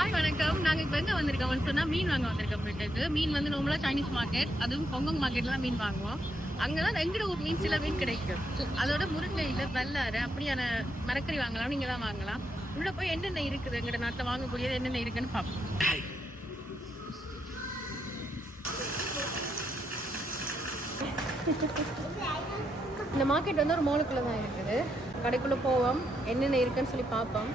Hi வணக்கம். நாங்கள் இப்போ எங்கே வந்திருக்கோம்னு சொன்னால் மீன் வாங்க வந்திருக்கோம். வீட்டுக்கு மீன் வந்து நார்மலாக சைனீஸ் மார்க்கெட், அதுவும் ஹாங்காங் மார்க்கெட்டில் தான் மீன் வாங்குவோம். அங்கே தான் எங்கட ஒரு மீன் சில மீன் கிடைக்கும். அதோட முருங்கையில் வெள்ளாறு அப்படியான மரக்கறி வாங்கலாம், நீங்கள் தான் வாங்கலாம். உள்ளே போய் என்னென்ன இருக்குது எங்கட நாட்டில் வாங்கக்கூடியது என்னென்ன இருக்குன்னு பார்ப்போம். இந்த மார்க்கெட் வந்து ஒரு மாலுக்குள்ளே தான் இருக்குது. கடைக்குள்ளே போவோம், என்னென்ன இருக்குன்னு சொல்லி பார்ப்போம்.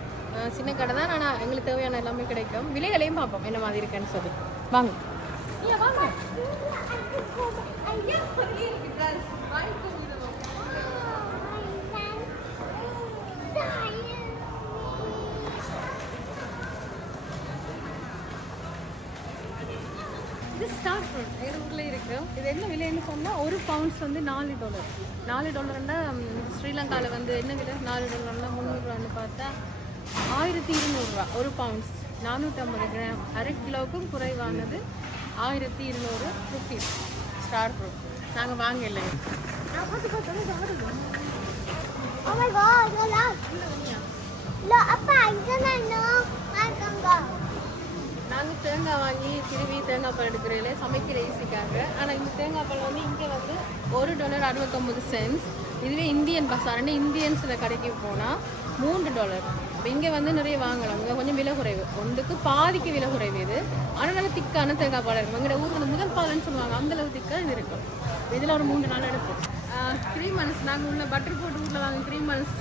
சின்ன கடை தான், ஆனால் எங்களுக்கு தேவையான எல்லாமே கிடைக்கும். விலைகளையும் பார்ப்போம் என்ன மாதிரி இருக்குன்னு சொல்லி. வாங்க வாங்க. இது ஸ்டார் ஃப்ரூட் எங்கள் ஊரில் இருக்குது. இது என்ன விலைன்னு சொன்னால் ஒரு பவுண்ட்ஸ் வந்து $4. $4 ஸ்ரீலங்காவில் வந்து என்ன விலை? $4 300 பார்த்தா 1200 ஒரு பவுண்ட்ஸ். 450 கிராம், அரை கிலோவுக்கும் குறைவானது 1200 ருபீஸ். ஸ்டார் ஃப்ரூட் நாங்கள் வாங்கல. நாங்கள் தேங்காய் வாங்கி திருவி தேங்காய் பால் எடுக்கிறதுல சமைக்கிற ஈஸிக்காக. ஆனால் இந்த தேங்காய் பால் வந்து இங்கே வந்து $1.69. இதுவே இந்தியன் பசார் இந்தியன்ஸில் கடைக்கு போனால் $3. இப்போ இங்கே வந்து நிறைய வாங்கலாம். இங்கே கொஞ்சம் விலை குறைவு, ஒன்றுக்கு பாதிக்கு விலை குறைவு இது. ஆனால் நல்ல திக்கான தேங்காய் பால் இருக்கும். எங்களோட ஊரில் முதல் பால்னு சொல்லுவாங்க, அந்தளவு திக்காக இது இருக்கும். இதில் ஒரு 3 நாள் எடுப்போம். க்ரீம் மனஸ் நாங்கள் உள்ள பட்டர் போட்டு வீட்டில் வாங்க க்ரீம் மனஸ்.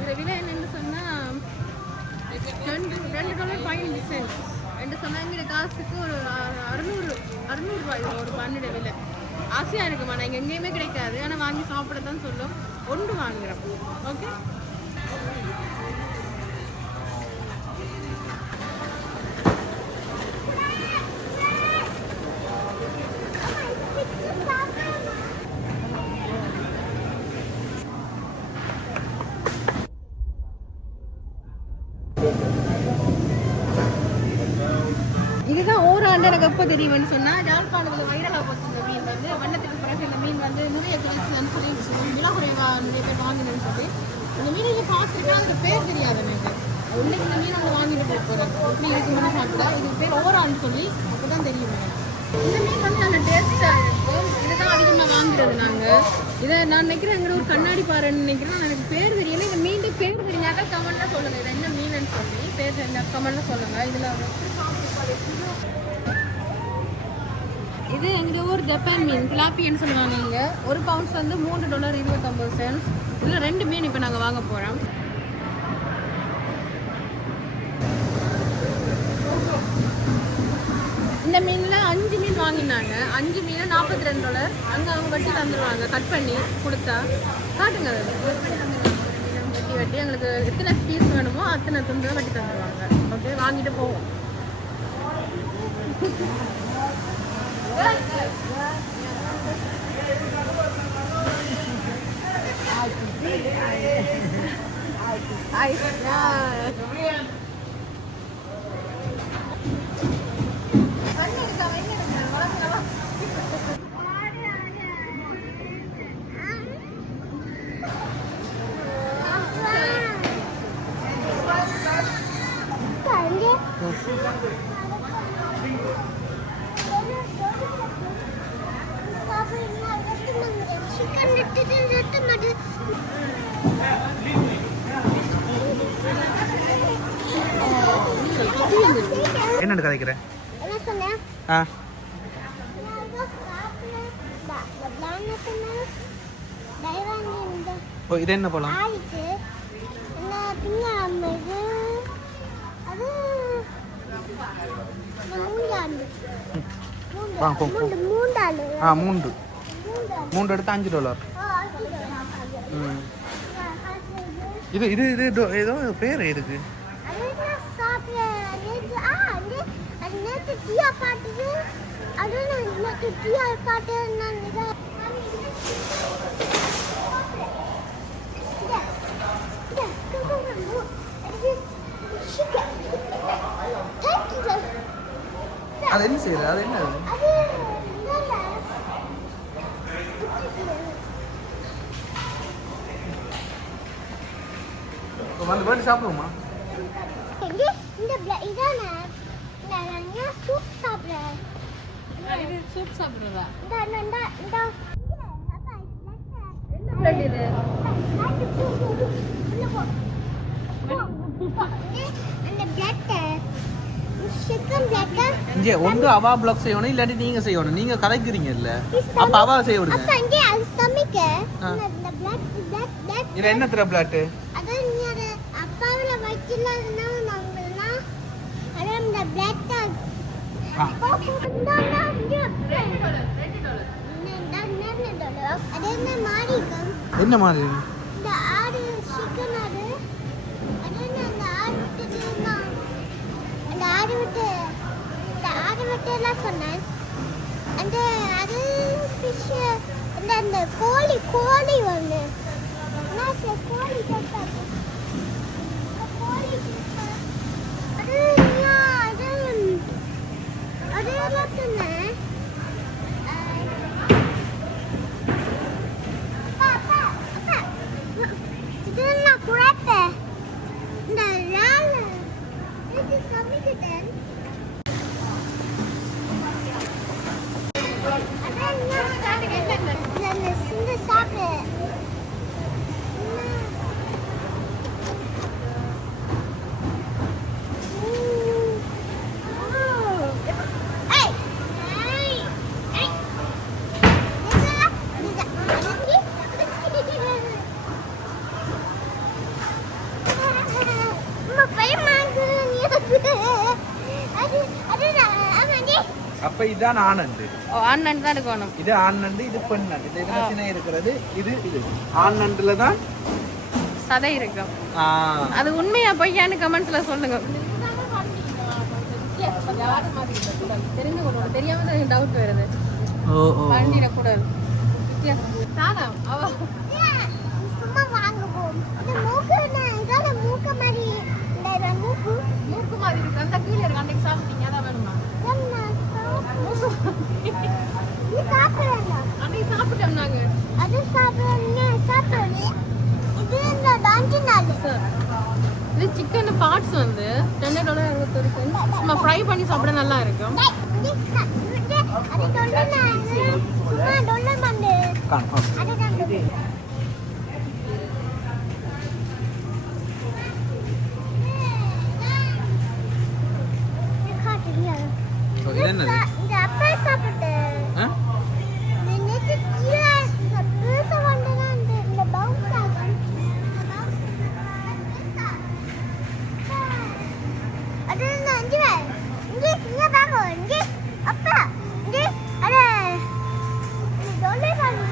இதில் விலை என்னென்னு சொன்னால் $2.15 என்று சொன்னால் எங்களோட காசுக்கு ஒரு 600 ரூபாய் ஒரு பண்ணிட விலை. ஆசையாக இருக்குமா, நாங்கள் எங்கேயுமே கிடைக்காது, ஆனால் வாங்கி சாப்பிட தான் சொல்லும். ஒன்று வாங்குகிறோம். ஓகே, இதுதான் ஓராண்டு எனக்கு எப்போ தெரியும்னு சொன்னால் யாழ்ப்பாணத்தில் வைரலாக போச்சு. இந்த மீன் வந்து வண்ணத்துக்கு பிறகு இந்த மீன் வந்து நிறைய கிடைச்சுன்னு சொல்லி விலை குறைவாக நிறைய பேர் வாங்கினேன்னு சொல்லி இந்த மீனை பார்த்துருக்கேன். அதுக்கு பேர் தெரியாது எனக்கு. இன்னைக்கு இந்த மீன் அவங்க வாங்கிட்டு போக போகிறேன். எப்படி இருக்குன்னு சாப்பிட்டா இதுக்கு பேர் ஓரான்னு சொல்லி அப்போ தான் தெரியும். இந்த மீன் வந்து நல்ல டேஸ்ட்டாக இருக்கும். இதுதான் அதிகமாக வாங்குறது நாங்கள். இதை நான் நினைக்கிறேன் எங்களோட ஒரு கண்ணாடி பாருன்னு நினைக்கிறேன். எனக்கு பேர் தெரியல. இந்த மீன் பேர் தெரியாத கமெண்ட்டில் சொல்லுங்கள். இதை என்ன மீனுன்னு சொல்லி பேர் தெரிஞ்ச கமெண்ட்டில் சொல்லுங்கள். இதில் இது எங்கள் ஊர் ஜப்பான் மீன் பிலாப்பின்னு சொல்லுவாங்க. இங்கே ஒரு பவுண்ட்ஸ் வந்து $3.29. இதில் 2 மீன் இப்போ நாங்கள் வாங்க போகிறோம். இந்த மீனில் 5 மீன் வாங்கினாங்க. 5 மீன் $42. அங்கே அவங்க வட்டி தந்துடுவாங்க, கட் பண்ணி கொடுத்தா. காட்டுங்க, வட்டி வட்டி எங்களுக்கு எத்தனை பீஸ் வேணுமோ அத்தனை துண்டு வட்டி தந்துடுவாங்க. ஓகே, வாங்கிட்டு போவோம். என்னன்னு கதைக்கிறேன்? இது என்ன பழம்? மூன்று எடுத்து $5. இது இது இது ஏதோ பேர் இருக்கு. அது என்ன செய்யுது? அது என்ன? வந்து போட்டு சாப்பிடுவோமா? இந்த இதானே சூப் சாப்பிடுறேன். இது சூப் சாப்பிடுறதா? இந்த என்ன பிரெட் இது? அந்த பிளட் சிக்கன் பிளட் இங்கே ஒன்று அவா பிளாக் செய்யணும் இல்லாட்டி நீங்க செய்யணும். நீங்க கதைக்கிறீங்க இல்ல, அப்ப அவா செய்ய விடுங்க. அப்ப அங்கே அது ஸ்டமக் இந்த பிளட் இது என்ன திர பிளாட்? அது நீ அது அப்பாவுல வச்சிரலன்னா நம்மளலாம் அது அந்த பிளட் அது என்ன மாதிரி இருக்கும்? என்ன மாதிரி? இந்த ஆடு சிக்கன் ஆடு அது என்ன அந்த ஆடு விட்டுனா அந்த ஆடு விட்டு எல்லாம் சொன்னேன். அந்த அது ஃபிஷ் அந்த கோழி ஒன்று நான் கோழி கேட்டாங்க. கோழி அது அது எல்லாம் சொன்னேன். இது நான் குழப்பேன். இந்த ரால் இது சமைக்கிட்டேன். இந்த சாப்பிடு அப்ப இதான் ஆனந்து. ஓ ஆனந்த் தான் இருக்கணும். இது ஆனந்து, இது பெண்ணந்து. இது சின்ன இருக்கிறது. இது ஆனந்துல தான் சதை இருக்கும். அது உண்மையா பொய்யான்னு கமெண்ட்ஸ்ல சொல்லுங்க. தெரிஞ்சு கொள்ளணும், தெரியாம தான் டவுட் வருது. பண்ணிடக்கூடாது. தானம் அவ சும்மா வாங்குவோம். இது மூக்கு இதால மூக்கு மாதிரி இந்த மூக்கு மாதிரி இருக்கு. அந்த கீழே இருக்கு. அன்னைக்கு சாப்பிட்டீங்க அதான் வேணுமா? நீ சாப்பிடலாம். அன்னைக்கு சாப்பிட்டோம் நாங்க. அது சாப்பிடணும். இது இந்த டான்டினால இது சிக்கன் பார்ட்ஸ் வந்து $10.61. சும்மா ஃப்ரை பண்ணி சாப்பிட நல்லா இருக்கும். அது டொல்லனா சும்மா டொல்லர் மண்டு அது தான் என்னது? இந்த அப்பா சாப்பிட்டு நேற்று கீழே பேச வந்தனா இந்த பவுன்ஸ் ஆகும். அது அஞ்சு இங்கே வாங்க இங்கே அப்பா இங்கே அட டொல்லே வாங்க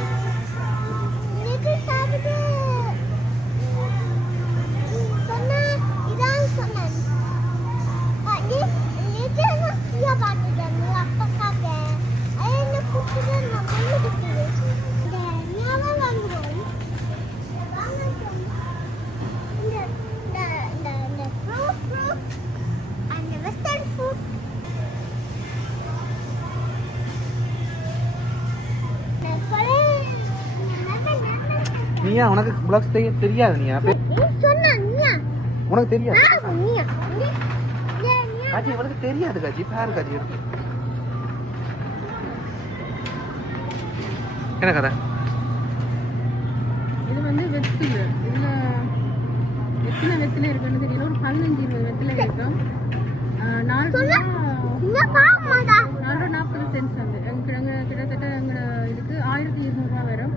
நேற்று சாப்பிட்டு சொன்னா இதான் சொன்னேன். நேற்று நான் கீழே பார்த்துட்டேன் அப்பா சாப்பிட்டேன். அது என்ன கூப்பிட்டு நான் பண்ணிக்கிட்டு இந்த ஞாபகம் வாங்குவோம். இந்த ஃப்ரூட் அந்த வெஸ்டர்ன் ஃபுட் நீயா உனக்கு பிளாக்ஸ் தெரியாது? நீயா சொன்னா உனக்கு தெரியாது? நீயா காஜி உனக்கு தெரியாது காஜி. பாரு காஜி இருக்கு. என்ன கதை? இது வந்து வெத்தில. இதுல எத்தனை வெத்தில இருக்குன்னு தெரியல. ஒரு 15-20 வெத்தில இருக்கும். $4.40 வந்து கிட்டத்தட்ட எங்களோட இதுக்கு 1200 வரும்.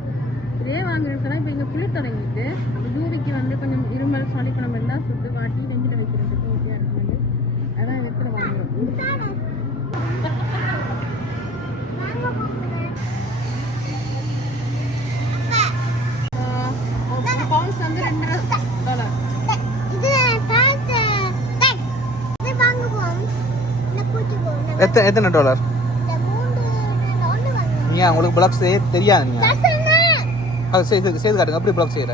இதே வாங்கிருக்கோம். இப்போ இங்கே புளி தொடங்கிட்டு ஜூரிக்கு வந்து கொஞ்சம் இருமல் சளிக்குழம்பு எல்லாம் சுட்டு வாட்டி வெஞ்சில வைக்கிறதுக்கு ஓகேயா இருக்கும். அதான் வெத்தில வாங்குறோம். பவுன்ஸ் வந்து $2. எத்தனை டாலர்? நீயா உங்களுக்கு பிளாக்ஸ் தெரியாது? நீயா அது செய்து காட்டுங்க. அப்படி பிளாக் செய்யற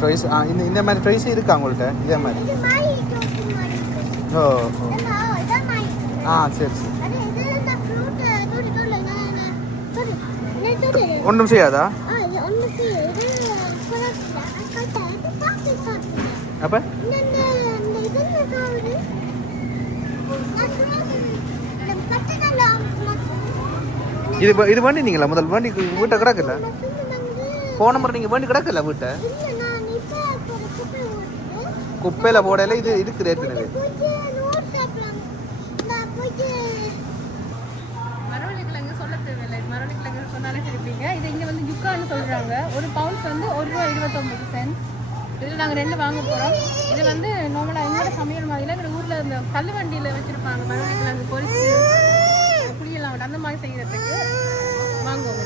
ட்ரைஸ் இந்த மாதிரி ட்ரைஸ் இருக்கா உங்கள்கிட்ட இதே மாதிரி? இது மாதிரி ஜூஸ் மாதிரி இருக்கு. ஓ இதான் மாதிரி இருக்கு. சரி சரி. அது இதுல இந்த ஃப்ரூட் தூடி தூடி தூடி என்ன தூடி ஒன்றும் செய்யாதா? இது ஒன்று இது அப்போ இது வேண்டினீங்களா முதல் வேண்டி வீட்டை கிடக்கல? போன முறை நீங்கள் வேண்டி கிடக்கல வீட்டை? குப்பையில் போடல இது இருக்குது ஏற்கனவே. மரவள்ளிக்கிழங்கு சொல்ல தேவையில்லை, மரவள்ளிக்கிழங்கு சொன்னாலே சரிப்பீங்க. இது இங்கே வந்து யுக்கான்னு சொல்கிறாங்க. ஒரு பவுன்ஸ் வந்து ₹1.29. இதில் நாங்கள் 2 வாங்க போகிறோம். இது வந்து நார்மலாக எங்களோட சமையல் மாதிரியில் எங்கள் ஊரில் இந்த கல்லுவண்டியில் வச்சுருப்பாங்க மரவள்ளிக்கிழங்கு பொரிச்சு புளியெல்லாம் விட்டு அந்த மாதிரி செய்கிறதுக்கு வாங்குவோம்.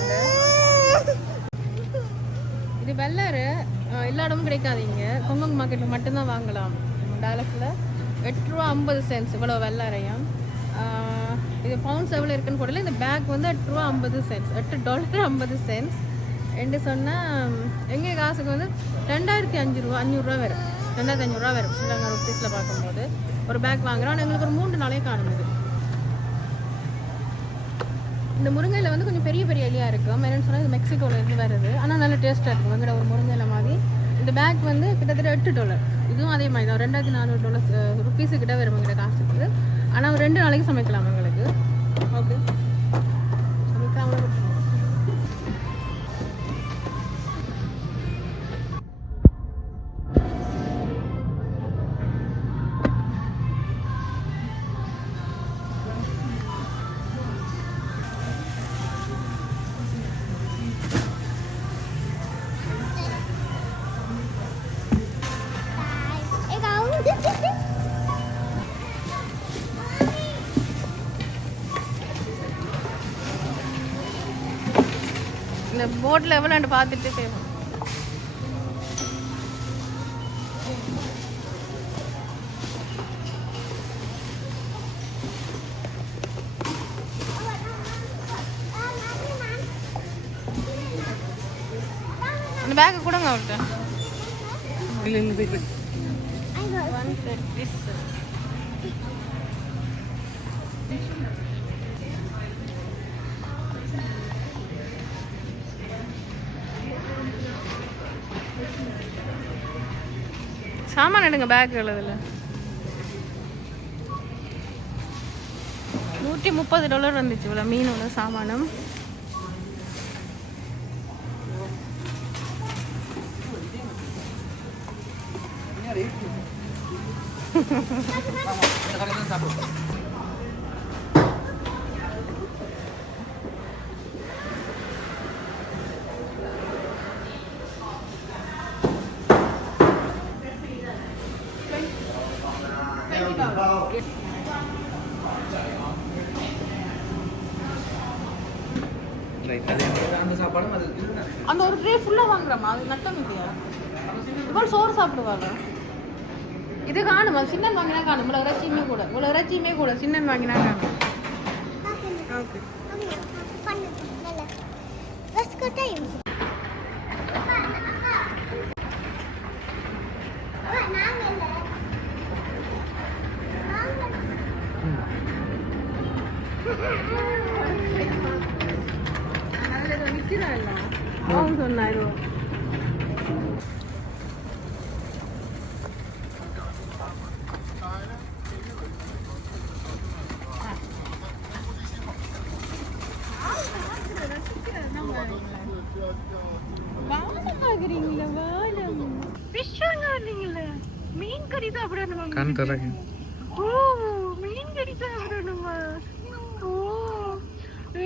இது வெள்ளாறு எல்லா இடமும் கிடைக்காதீங்க, கொங்கங் மார்க்கெட்டில் மட்டும்தான் வாங்கலாம். டாலஸில் ₹8.50 இவ்வளோ வெள்ளாரையும். இது பவுண்ட்ஸ் எவ்வளோ இருக்குன்னு போடல. இந்த பேக் வந்து $8.50, $8.50 என்று சொன்னால் எங்கள் காசுக்கு வந்து ₹2,500 வரும். ₹2,500 வரும் ஸ்ரீலங்கா ருப்பீஸில் பார்க்கும்போது. ஒரு பேக் வாங்குகிறோம். எங்களுக்கு ஒரு 3 நாளே காணுது. இந்த முருங்கையில் வந்து கொஞ்சம் பெரிய பெரிய இலையாக இருக்கும். என்னென்னு சொன்னால் இது மெக்சிகோவிலேருந்து வருது. ஆனால் நல்ல டேஸ்ட்டாக இருக்கும். எங்கட ஒரு முருங்கையில் மாதிரி. இந்த பேக் வந்து கிட்டத்தட்ட $8. இதுவும் அதே மாதிரி தான் $2,400 ருப்பீஸு கிட்ட வரும் எங்கிட்ட காசுக்கு. ஆனால் 2 நாளைக்கு சமைக்கலாம் எங்களுக்கு. ஓகே சமைக்கலாம். இந்த போட்டில் எவ்வளோண்டு பார்த்துட்டு செய்வோம். அந்த பேக்கை கொடுங்க அவர்கிட்ட. இல்லை இல்லை சாமான் எடுங்க. பேக் எழுதுல $130 வந்துச்சு இவ்வளோ மீனோட சாமானம். அந்த ஒரு ட்ரே ஃபுல்லாக வாங்குறோமா? அது நட்டம் இல்லையா? இப்போ சோறு சாப்பிடுவாங்க. இது காணுமா? சின்னன் வாங்கினா காணும். இவ்வளோ இறைச்சியுமே கூட சின்னன் வாங்கினா காணும். ஓகே சொன்னாரு. மீன் கறி சாப்பிடணும். ஓ மீன் கறி சாப்பிடணுமா? ஓ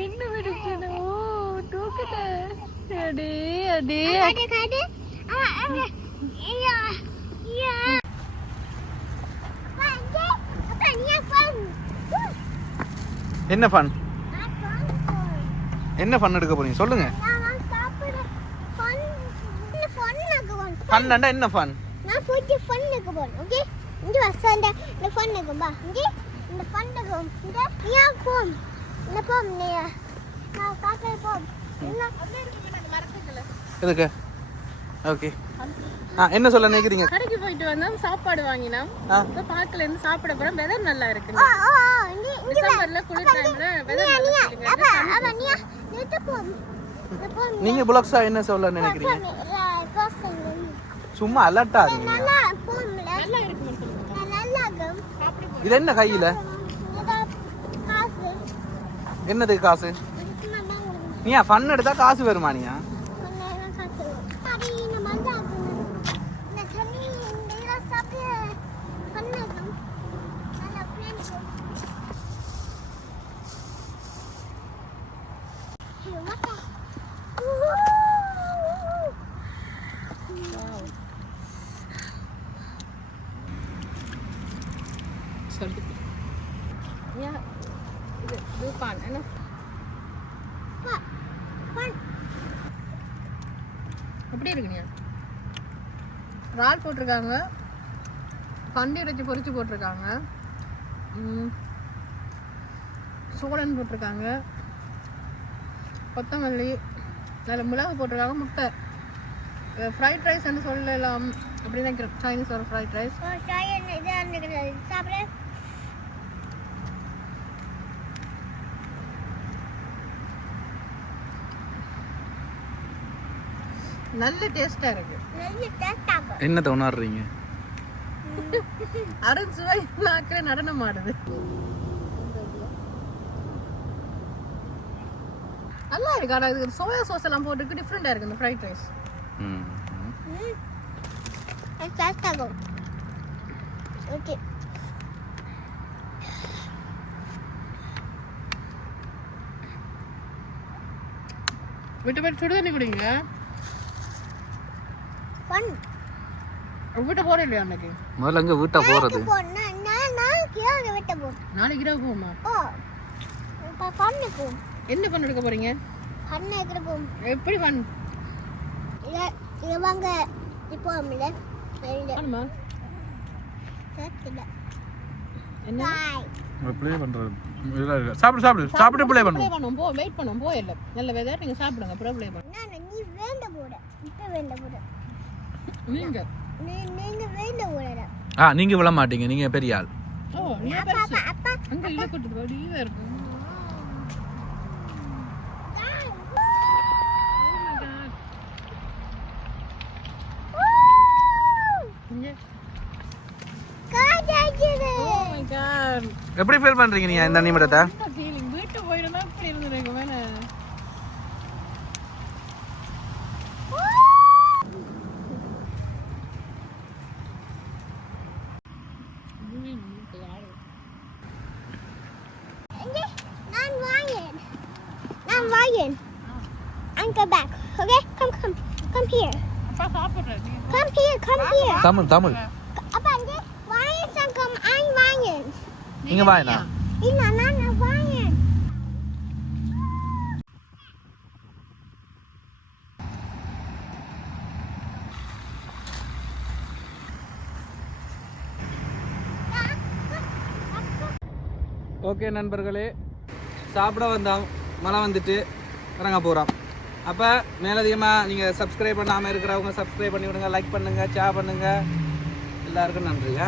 என்ன விடுச்சனோ தூக்கிட்ட. அடே அடே என்ன ஃபன்? என்ன ஃபன் எடுக்க போறீங்க சொல்லுங்க. ஃபன் என்ன ஃபன்? நான் போய் ஃபன் எடுக்க போறேன். ஓகே இங்க வசந்த இந்த ஃபன் எடுக்க பா. இங்க இந்த ஃபன் எடுக்க. இங்க யா போம். இந்த போம் நீ. நான் காக்கை போம். என்ன அப்படியே இருக்கு அந்த மரத்துக்குள்ள. எதுக்கு? ஓகே. என்ன சொல்ல நினைக்கிறீங்க? கடைக்கு போயிட்டு வந்தோம், சாப்பாடு வாங்கினோம். இப்போ பார்க்கல இருந்து சாப்பிட போறோம். வெதர் நல்லா இருக்கு. டிசம்பர்ல குளிர் டைம்ல வெதர் நல்லா இருக்கு. நீங்க புலக்ஸா என்ன சொல்ல நினைக்கிறீங்க? சும்மா அலர்ட்டா இருக்கீங்க. நல்லா இருக்கு. இது என்ன கையில என்னது காசு? நீயா ஃபன் எடுத்தா காசு வருமா? நீயா சொல்லு. யா இது பான் என்ன? எப்படி இருக்குங்க? இறால் போட்டிருக்காங்க, பன்னீர் வச்சு பொரிச்சு போட்டிருக்காங்க, சோளன் போட்டிருக்காங்க, கொத்தமல்லி, நல்ல மிளகு போட்டிருக்காங்க, முட்டை. ஃப்ரைட் ரைஸ்ன்னு சொல்லலாம் அப்படின்னு நினைக்கிறேன். சைனீஸ் ஒரு ஃப்ரைட் ரைஸ். நல்ல டேஸ்டா இருக்கு. என்ன உணர்றீங்க? அருண் சுவை நாக்கில நடனம் ஆடுது. நல்லா இருக்கு. ஆனா இது சோயா சாஸ் எல்லாம் போட்டு டிஃப்ரெண்டா இருக்கு இந்த ஃப்ரைட் ரைஸ். ஓகே. விட்டு போய் சுடு தண்ணி குடிங்க. வீட்டை போற இல்லையா அன்னைக்கு? முதல்ல எங்க வீட்டை போறது? நாளைக்கு இரவு போமா? என்ன பண்ண எடுக்க போறீங்க? எப்படி பண்ண? ப்ளே பண்றது இல்ல இல்ல. சாப்பிடு சாப்பிடு சாப்பிட்டு ப்ளே பண்ணுவோம். போ வெயிட் பண்ணுவோம். போயில்ல நல்ல வெதர். நீங்க சாப்பிடுங்க, அப்புறம் ப்ளே பண்ணுங்க. நீ வேண்ட போட இப்ப வேண்ட போட நீங்க வேண்ட போட. நீங்க விழ மாட்டீங்க, நீங்க பெரிய ஆள். ஓ நீ பெருசு. அங்க இல்ல கூட்டிட்டு போ. நீ இருக்கு. எப்படி ஃபீல் பண்றீங்க நீங்க இந்த நிமிடத்தை? ஃபீலிங் வீட்டு போயிடுனா இப்படி இருந்துருக்கு மேல. நான் வாயன். Anchor back. Okay? Come here. அப்பா சாப்பிடுறேன். Come here. தமிழ். அப்பா இங்க வாயன் சங்கம் வாயன். நீங்க வாயனா? இல்ல நான் வாயன். ஓகே நண்பர்களே, சாப்பிட வந்தோம், மழை வந்துட்டு இறங்க போகிறோம். அப்போ மேலதிகமாக நீங்கள் சப்ஸ்கிரைப் பண்ணாமல் இருக்கிறவங்க சப்ஸ்கிரைப் பண்ணி விடுங்க, லைக் பண்ணுங்கள், ஷேர் பண்ணுங்கள். எல்லாருக்கும் நன்றிங்க.